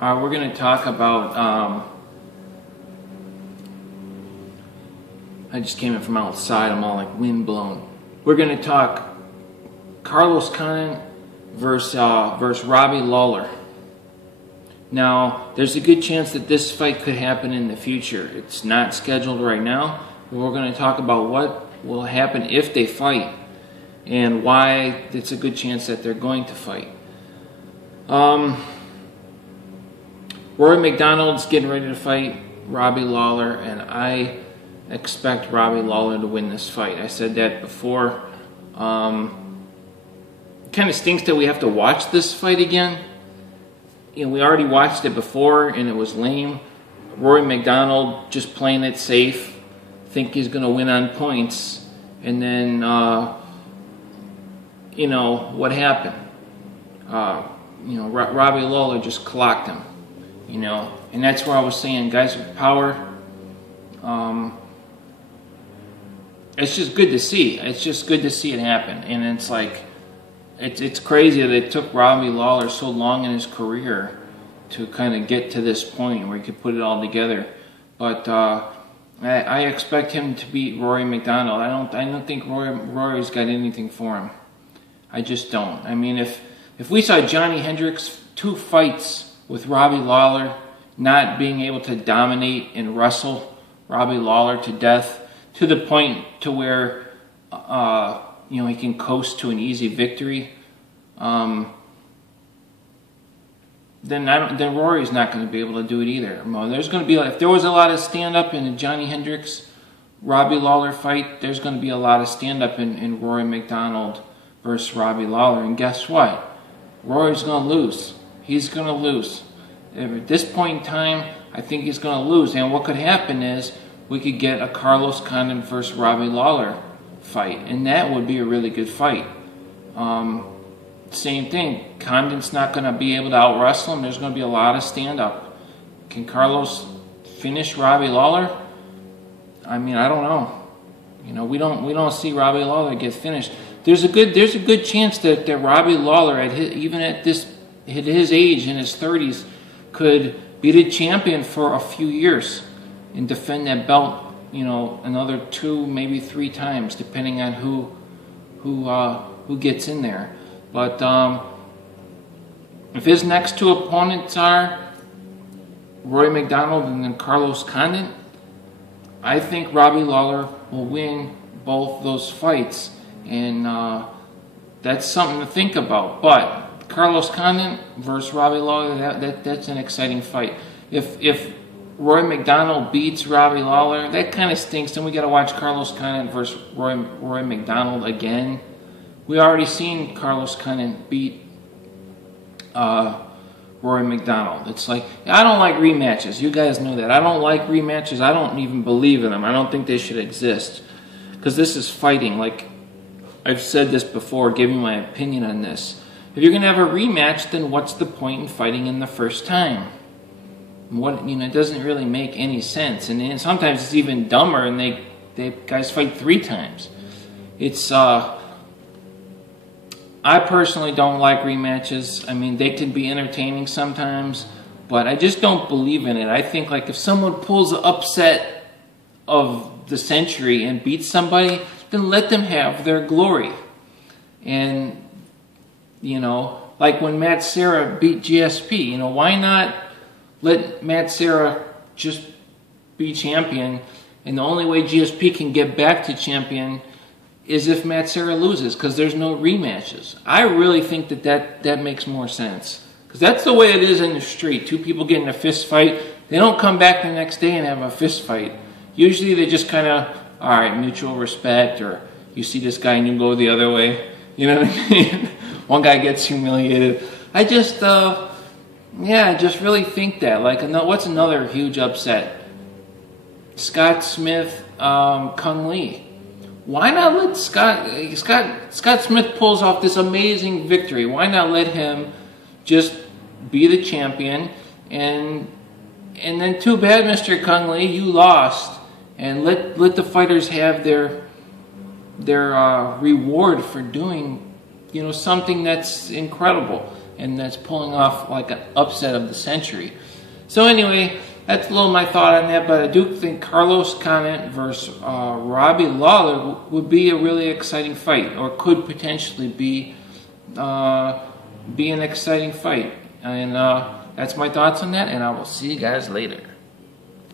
We're going to talk about, I just came in from outside, I'm all like wind blown. We're going to talk Condit versus Robbie Lawler. Now, there's a good chance that this fight could happen in the future. It's not scheduled right now, but we're going to talk about what will happen if they fight and why it's a good chance that they're going to fight. Rory McDonald's getting ready to fight Robbie Lawler, and I expect Robbie Lawler to win this fight. I said that before. It kind of stinks that we have to watch this fight again. You know, we already watched it before and it was lame. Rory McDonald just playing it safe, think he's going to win on points, and then you know what happened. Robbie Lawler just clocked him. You know, and that's where I was saying, guys with power. It's just good to see. It's just good to see it happen, and it's like, it's crazy that it took Robbie Lawler so long in his career to kind of get to this point where he could put it all together. But I expect him to beat Rory McDonald. I don't think Rory's got anything for him. I just don't. I mean, if we saw Johnny Hendricks 2 fights with Robbie Lawler not being able to dominate and wrestle Robbie Lawler to death to the point to where he can coast to an easy victory, then Rory's not going to be able to do it either. There's going to be, if there was a lot of stand-up in a Johnny Hendricks Robbie Lawler fight, there's going to be a lot of stand-up in Rory McDonald versus Robbie Lawler, and guess what? Rory's going to lose. He's going to lose. At this point in time, I think he's going to lose, and what could happen is we could get a Condit versus Robbie Lawler fight, and that would be a really good fight. Same thing, Condit's not going to be able to out-wrestle him. There's going to be a lot of stand-up. Can Carlos finish Robbie Lawler? I mean, I don't know. You know, we don't see Robbie Lawler get finished. There's a good chance that Robbie Lawler, at his age, in his 30s, could be the champion for a few years and defend that belt, you know, another 2, maybe 3 times, depending on who gets in there. But if his next 2 opponents are Rory McDonald and then Condit, I think Robbie Lawler will win both those fights, and that's something to think about. But Condit versus Robbie Lawler, that's an exciting fight. If Rory McDonald beats Robbie Lawler, that kind of stinks. Then we got to watch Condit versus Rory McDonald again. We already seen Condit beat Rory McDonald. It's like, I don't like rematches. You guys know that. I don't like rematches. I don't even believe in them. I don't think they should exist, because this is fighting. Like I've said this before, giving my opinion on this. If you're going to have a rematch, then what's the point in fighting in the first time? It doesn't really make any sense, and sometimes it's even dumber, and they guys fight 3 times. It's I personally don't like rematches. I mean, they can be entertaining sometimes, but I just don't believe in it. I think, like, if someone pulls the upset of the century and beats somebody, then let them have their glory. And like when Matt Serra beat GSP, why not let Matt Serra just be champion, and the only way GSP can get back to champion is if Matt Serra loses, because there's no rematches. I really think that makes more sense, because that's the way it is in the street. 2 people get in a fist fight, they don't come back the next day and have a fist fight. Usually they just kind of, all right, mutual respect, or you see this guy and you go the other way. You know what I mean? One guy gets humiliated. I just really think that. Like, what's another huge upset? Scott Smith, Kung Lee. Why not let Scott Smith pulls off this amazing victory? Why not let him just be the champion, and then too bad, Mr. Kung Lee, you lost, and let the fighters have their reward for doing something that's incredible. and that's pulling off like an upset of the century. So anyway, that's a little my thought on that, but I do think Carlos Condit versus Robbie Lawler would be a really exciting fight, or could potentially be an exciting fight. And that's my thoughts on that, and I will see you guys later.